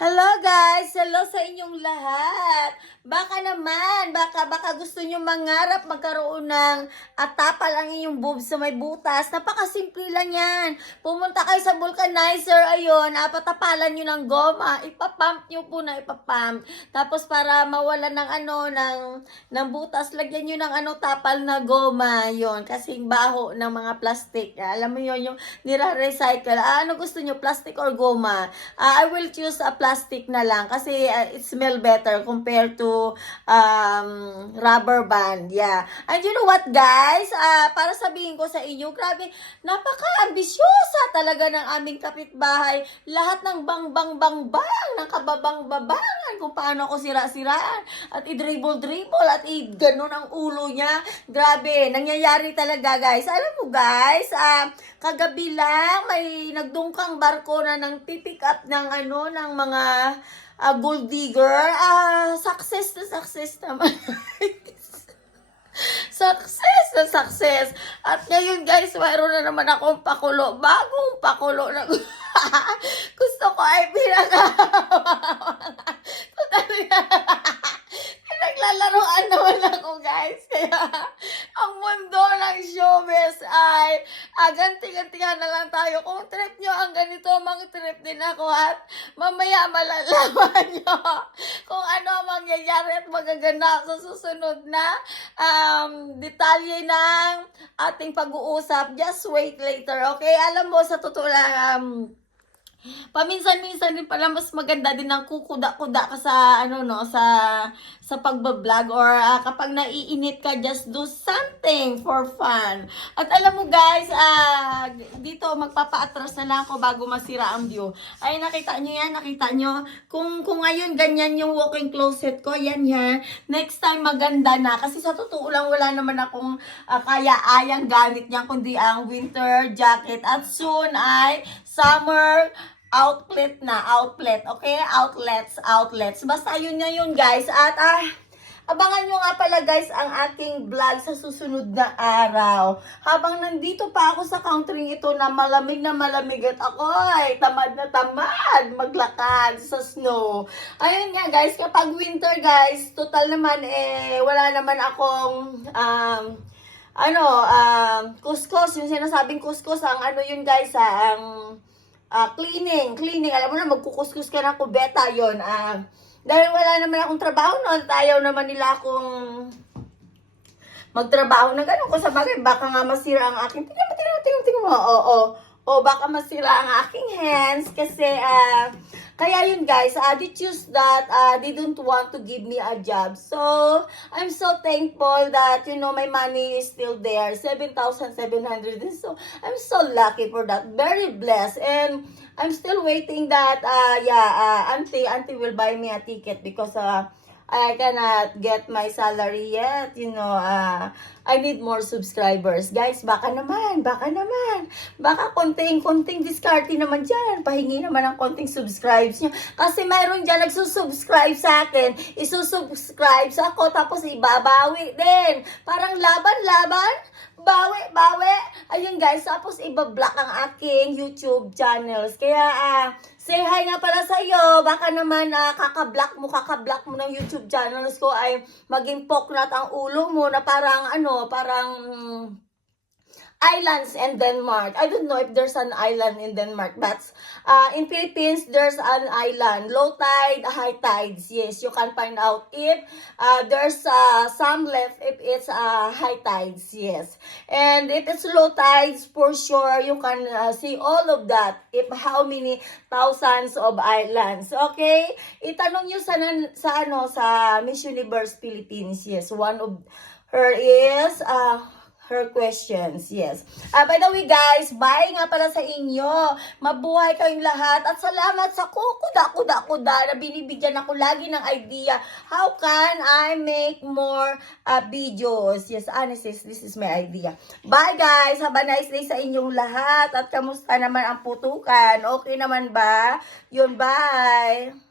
Hello guys! Hello sa inyong lahat! Baka naman, baka gusto nyo mangarap magkaroon ng atapal ang inyong boobs sa may butas. Napakasimple lang yan. Pumunta kayo sa vulcanizer, ayun, patapalan nyo ng goma. Ipapump nyo po na ipapump. Tapos para mawala ng butas, lagyan nyo ng tapal na goma. Yun, kasing baho ng mga plastic. Alam mo yun, yung nira-recycle. Ano gusto nyo, plastic or goma? I will choose a plastic na lang kasi it smell better compared to rubber band. Yeah. And you know what, guys? Para sabihin ko sa inyo, grabe, napaka-ambisyosa talaga ng aming kapitbahay. Lahat ng bang-bang-bang-bang, ng kababang-babangan kung paano ako sira-siraan at i-dribble-dribble at i-ganon ang ulo niya. Grabe, nangyayari talaga, guys. Alam mo, guys, kagabi lang may nagdungkang barko na ng pipick up ng ng mga gold digger. Success na success naman. Success na success. At ngayon, guys, mayroon na naman akong pakulo. Bagong pakulo na gusto ko ay Pinaglalaroan naman ako, guys. Kaya ang mundo ng showbiz ay ganti-gantihan na lang tayo. Kung trip nyo ang ganito, mang-trip din ako at mamaya malalaman nyo kung ano mangyayari at magaganap sa susunod na detalye ng ating pag-uusap. Just wait later, okay? Alam mo, sa totoo lang, paminsan-minsan din pala mas maganda din ang kukuda-kuda ka sa sa pagba-vlog or kapag naiinit ka, just do something for fun. At alam mo, guys, dito magpapa-atras na lang ako bago masira ang view. Ay, nakita nyo yan, nakita nyo. Kung ngayon ganyan yung walk-in closet ko, yan. Next time maganda na kasi sa totoo lang wala naman akong kaya-ayang gamit niyan kundi ang winter jacket at soon ay summer outlet, okay? Outlets. Basta yun na yun, guys. At abangan nyo nga pala, guys, ang aking vlog sa susunod na araw. Habang nandito pa ako sa country ito na malamig at ako ay tamad na tamad maglakad sa snow. Ayun nga, guys, kapag winter, guys, total naman wala naman akong kuskus, yung sinasabing kuskus, ang yun, guys, ang cleaning. Alam mo na, magkukuskus ka ng kubeta, yun. Dahil wala naman akong trabaho noon, ayaw naman nila akong magtrabaho na gano'n. Kung sa bagay, baka nga masira ang aking, tingnan mo, baka masira ang aking hands, kasi, kaya yun, guys, they choose that, they don't want to give me a job. So, I'm so thankful that, my money is still there, 7,700. So, I'm so lucky for that, very blessed. And, I'm still waiting that, auntie will buy me a ticket because, I cannot get my salary yet, I need more subscribers. Guys, baka naman, baka konting diskarte naman dyan, pahingi naman ng konting subscribes nyo, kasi mayroon dyan nagsusubscribe sa akin, isusubscribe sa ako, tapos ibabawi din, parang laban, bawi, ayun, guys, tapos ibablock ang aking YouTube channels, kaya, say hi nga pala sa iyo. Baka naman kakablock mo ng YouTube channels ko ay maging poknat ang ulo mo na parang islands in Denmark. I don't know if there's an island in Denmark, but in Philippines, there's an island. Low tide, high tides. Yes, you can find out if there's some left if it's high tides. Yes. And if it's low tides, for sure, you can see all of that. If how many thousands of islands. Okay? Itanong nyo sa Miss Universe Philippines. Yes, one of her is her questions. Yes. By the way, guys, bye nga pala sa inyo. Mabuhay kayong lahat. At salamat sa kuda na binibigyan ako lagi ng idea. How can I make more videos? Yes, honestly, this is my idea. Bye, guys. Have a nice day sa inyong lahat. At kamusta naman ang putukan? Okay naman ba? Yun, bye.